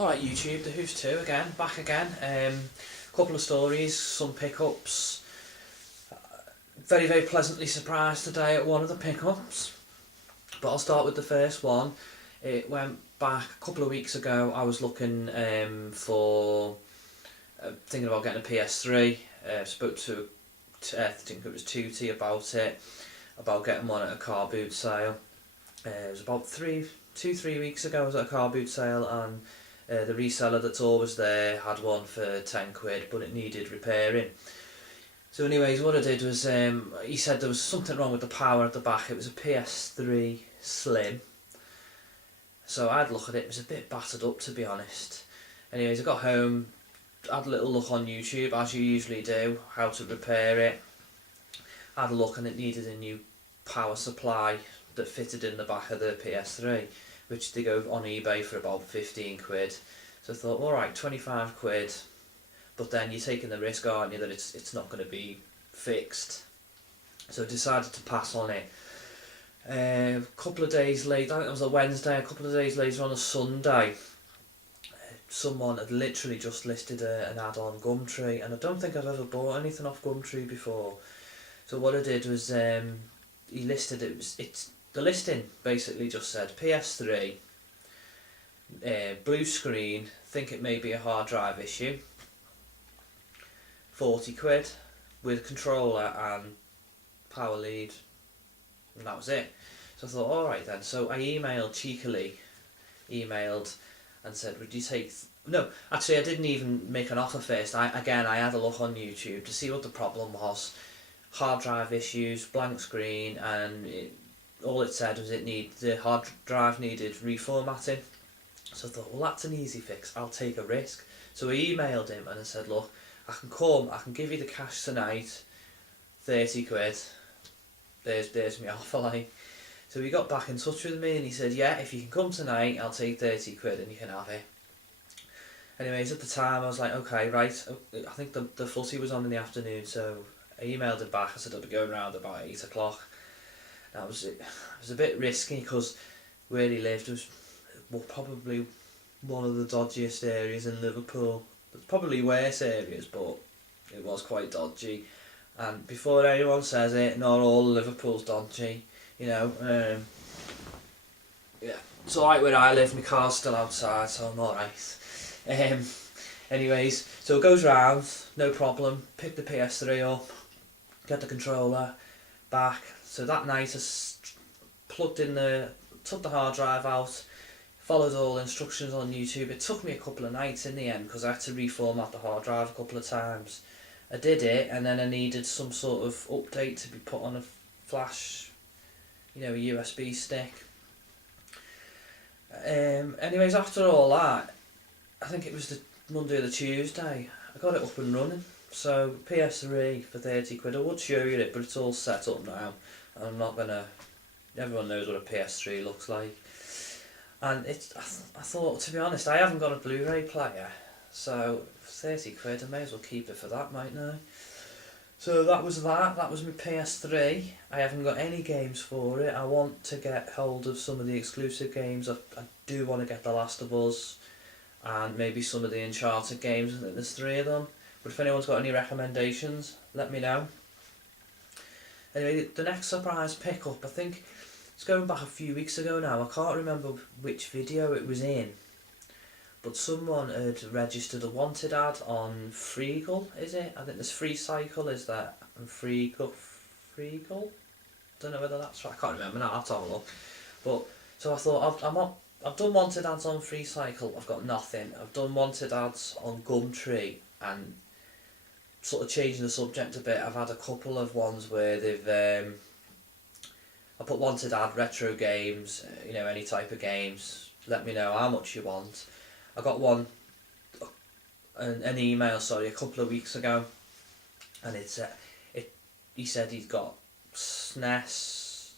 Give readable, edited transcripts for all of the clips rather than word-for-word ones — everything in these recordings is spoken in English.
Alright YouTube, the Who's 2 again, back again. Couple of stories, some pickups. Very, very pleasantly surprised today at one of the pickups. But I'll start with the first one. It went back a couple of weeks ago. I was looking for, thinking about getting a PS3. Spoke to, I think it was Tootie about it, about getting one at a car boot sale. It was about 3 weeks ago. I was at a car boot sale, and the reseller that's always there had one for 10 quid, but it needed repairing. So anyways, what I did was, he said there was something wrong with the power at the back. It was a PS3 Slim. So I had a look at it. It was a bit battered up, to be honest. Anyways, I got home, had a little look on YouTube, as you usually do, how to repair it. I had a look and it needed a new power supply that fitted in the back of the PS3, which they go on eBay for about 15 quid. So I thought, alright, 25 quid, but then you're taking the risk, aren't you, that it's not going to be fixed. So I decided to pass on it. A couple of days later, I think it was a Wednesday, a couple of days later on a Sunday, someone had literally just listed an ad on Gumtree, and I don't think I've ever bought anything off Gumtree before. So what I did was, he listed the listing basically just said PS3, blue screen, think it may be a hard drive issue, 40 quid with controller and power lead, and that was it. So I thought, alright then. So I cheekily emailed and said, would you take... No, actually I didn't even make an offer first. I had a look on YouTube to see what the problem was. Hard drive issues, blank screen, and all it said was the hard drive needed reformatting. So I thought, well, that's an easy fix, I'll take a risk. So I emailed him and I said, look, I can give you the cash tonight, 30 quid, there's my offer, like. So he got back in touch with me and he said, yeah, if you can come tonight, I'll take 30 quid and you can have it. Anyways, at the time I was like, okay, right, I think the footy was on in the afternoon, so I emailed him back. I said I'll be going round about 8 o'clock. It was a bit risky because where he lived was probably one of the dodgiest areas in Liverpool. There's probably worse areas, but it was quite dodgy. And before anyone says it, not all Liverpool's dodgy, you know. Yeah, it's alright where I live. My car's still outside, so I'm alright. Anyways, so it goes round, no problem. Pick the PS3 up, get the controller back. So that night I took the hard drive out, followed all instructions on YouTube. It took me a couple of nights in the end because I had to reformat the hard drive a couple of times. I did it, and then I needed some sort of update to be put on a flash, a USB stick. Anyways, after all that, I think it was the Monday or the Tuesday, I got it up and running. So PS3 for 30 quid, I would show you it, but it's all set up now. And I'm not gonna, everyone knows what a PS3 looks like. And I thought, to be honest, I haven't got a Blu-ray player, so 30 quid, I may as well keep it for that, mightn't I? So that was my PS3. I haven't got any games for it. I want to get hold of some of the exclusive games. I do want to get The Last of Us, and maybe some of the Uncharted games. I think there's 3 of them. But if anyone's got any recommendations, let me know. Anyway, the next surprise pickup, I think it's going back a few weeks ago now. I can't remember which video it was in, but someone had registered a wanted ad on Freegal, is it? I think there's Free Cycle, is that? And Freegal? Don't know whether that's right. I can't remember now. I'll have to have a look. But so I thought, I've done wanted ads on Free Cycle. I've got nothing. I've done wanted ads on Gumtree, and sort of changing the subject a bit, I've had a couple of ones where they've I put wanted ad, retro games, any type of games, let me know how much you want. I got an email, a couple of weeks ago, and he said he's got SNES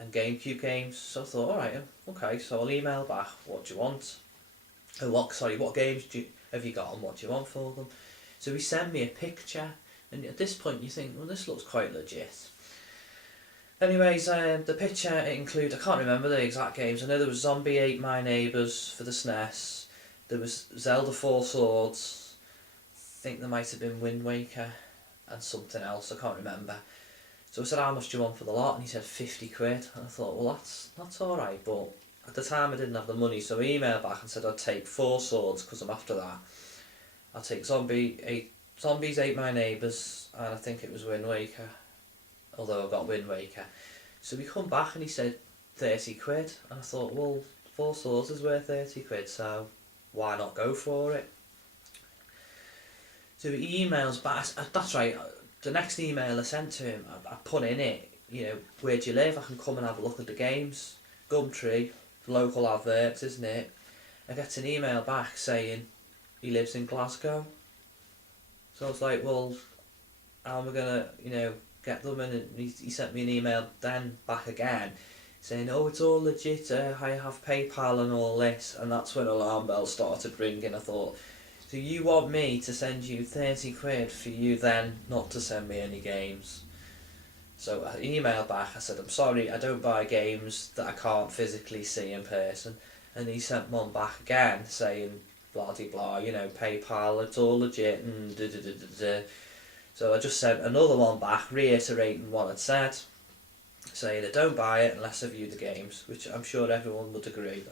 and GameCube games. So I thought, alright, okay, so I'll email back, what do you want? What games have you got and what do you want for them? So he sent me a picture, and at this point you think, well, this looks quite legit. Anyways, the picture, it included, I can't remember the exact games. I know there was Zombie Ate My Neighbours for the SNES. There was Zelda Four Swords, I think there might have been Wind Waker and something else, I can't remember. So I said, how much do you want for the lot? And he said 50 quid. And I thought, well, that's alright, but at the time I didn't have the money, so I emailed back and said I'd take Four Swords because I'm after that. I'll take Zombies Ate My Neighbours, and I think it was Wind Waker, although I got Wind Waker. So we come back and he said 30 quid, and I thought, well, Four Swords is worth 30 quid, so why not go for it? So he emails back, that's right, the next email I sent to him, I put in it, where do you live? I can come and have a look at the games. Gumtree, local adverts, isn't it? I get an email back saying he lives in Glasgow. So I was like, well, how am I going to, get them? And he sent me an email then back again saying, oh, it's all legit, I have PayPal and all this. And that's when alarm bells started ringing. I thought, so you want me to send you 30 quid for you then not to send me any games? So I emailed back, I said, I'm sorry, I don't buy games that I can't physically see in person. And he sent one back again saying, blah de blah, PayPal, it's all legit and da da da da da. So I just sent another one back reiterating what I'd said, saying I don't buy it unless I view the games, which I'm sure everyone would agree.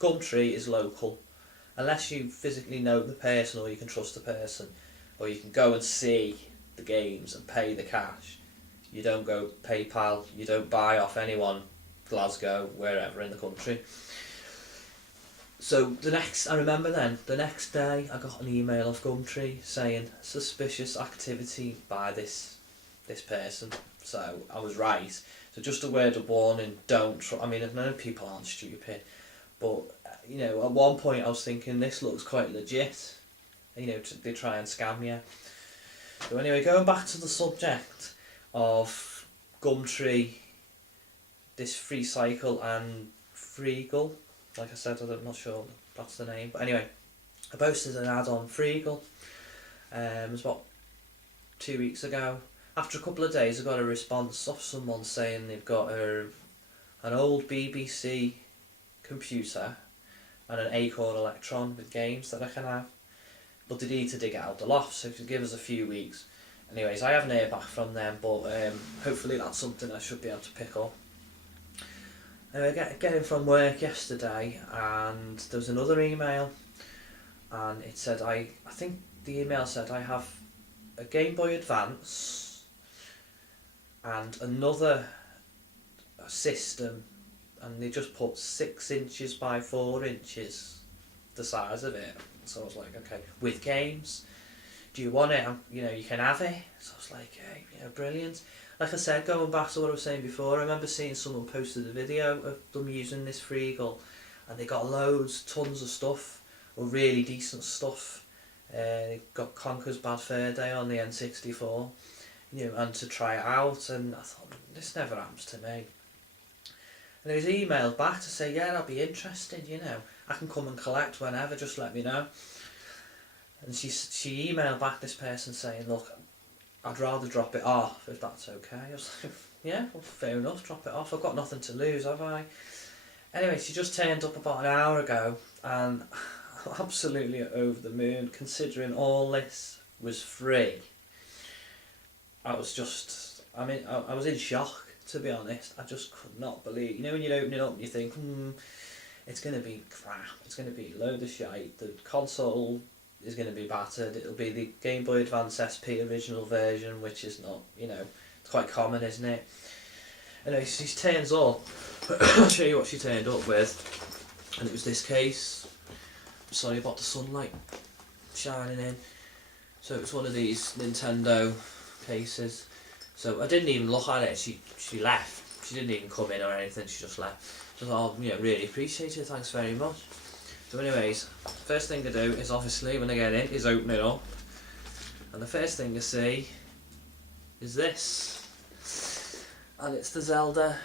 Gumtree is local. Unless you physically know the person or you can trust the person, or you can go and see the games and pay the cash, you don't go PayPal, you don't buy off anyone, Glasgow, wherever in the country. So the next day I got an email off Gumtree saying suspicious activity by this person. So I was right. So just a word of warning, don't I know people aren't stupid, but at one point I was thinking this looks quite legit. They try and scam you. So anyway, going back to the subject of Gumtree, this Free Cycle and Freegal, like I said, I'm not sure that's the name, but anyway, I posted an ad on Freegal. It was about 2 weeks ago. After a couple of days I got a response off someone saying they've got an old BBC computer and an Acorn Electron with games that I can have, but they need to dig it out the loft, so if you give us a few weeks. Anyways, I haven't heard back from them, but hopefully that's something I should be able to pick up. Getting from work yesterday, and there was another email, and it said I think the email said I have a Game Boy Advance and another system, and they just put 6 inches by 4 inches, the size of it. So I was like, okay, with games, do you want it? You can have it. So I was like, hey, brilliant. Like I said, going back to what I was saying before, I remember seeing someone posted a video of them using this Freegal, and they got tons of stuff, or really decent stuff. They got Conker's Bad Fur Day on the N64, and to try it out, and I thought, this never happens to me. And he was emailed back to say, yeah, I'll be interested, I can come and collect whenever, just let me know. And she emailed back this person saying, look, I'd rather drop it off if that's okay. I was like, yeah, well, fair enough, drop it off. I've got nothing to lose, have I? Anyway, she just turned up about an hour ago, and I'm absolutely over the moon, considering all this was free. I was in shock, to be honest. I just could not believe. When you open it up and you think, it's going to be crap, it's going to be a load of shite, the console is going to be battered, it'll be the Game Boy Advance SP original version, which is not, it's quite common, isn't it? Anyway, she turns up, I'll show you what she turned up with, and it was this case. Sorry about the sunlight shining in. So it's one of these Nintendo cases. So I didn't even look at it, she left. She didn't even come in or anything, she just left. So I thought, really appreciate it, thanks very much. So anyways, first thing to do is obviously when I get in is open it up, and the first thing you see is this, and it's the Zelda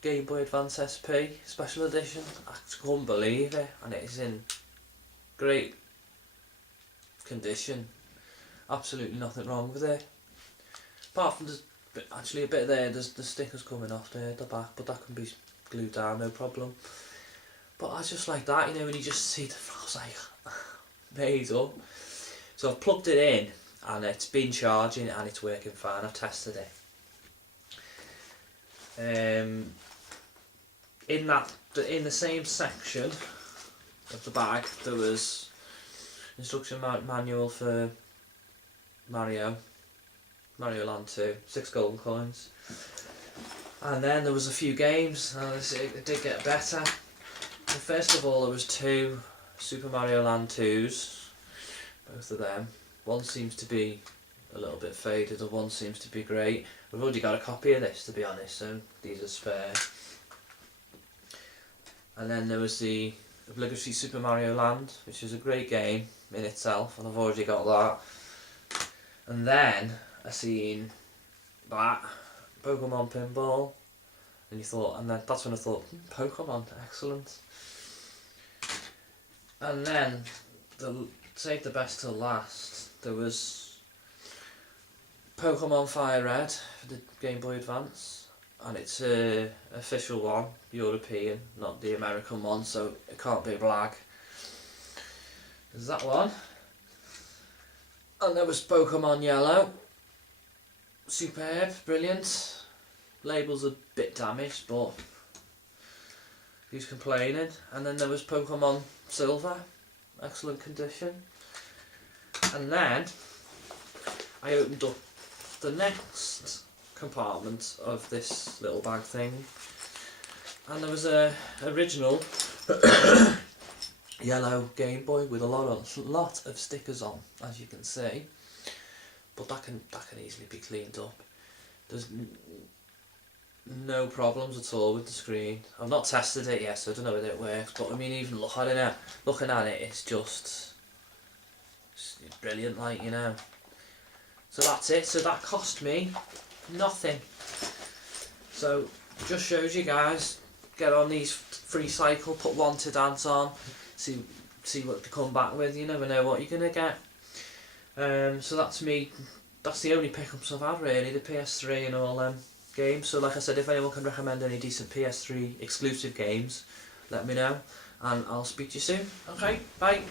Game Boy Advance SP Special Edition. I couldn't believe it, and it is in great condition, absolutely nothing wrong with it, apart from actually a bit there, the stickers coming off there at the back, but that can be glued down, no problem. But I just like that, you know, when you just see the, I was like, made up. So I've plugged it in and it's been charging and it's working fine. I've tested it. In the same section of the bag there was instruction manual for Mario Land 2, 6 golden coins, and then there was a few games and it did get better. So first of all there was 2 Super Mario Land 2s, both of them. One seems to be a little bit faded and one seems to be great. I've already got a copy of this, to be honest, so these are spare. And then there was the obligatory Super Mario Land, which is a great game in itself, and I've already got that. And then I seen that Pokemon Pinball, and that's when I thought, Pokemon, excellent. And then save the best till last. There was Pokemon Fire Red for the Game Boy Advance, and it's a official one, European, not the American one, so it can't be black. There's that one. And there was Pokemon Yellow. Superb, brilliant. Label's a bit damaged, but who's complaining? And then there was Pokemon Silver, excellent condition. And then I opened up the next compartment of this little bag thing, and there was a original yellow Game Boy with a lot of stickers on, as you can see, but that can easily be cleaned up. There's no problems at all with the screen. I've not tested it yet, so I don't know whether it works, but I mean, even looking at it, it's just brilliant, like, you know. So that's it. So that cost me nothing. So just shows you guys, get on these free cycle, put one to dance on, see what they come back with. You never know what you're gonna get. So that's me. That's the only pickups I've had really, the PS3 and all them games. So like I said, if anyone can recommend any decent PS3 exclusive games, let me know, and I'll speak to you soon. Okay, bye.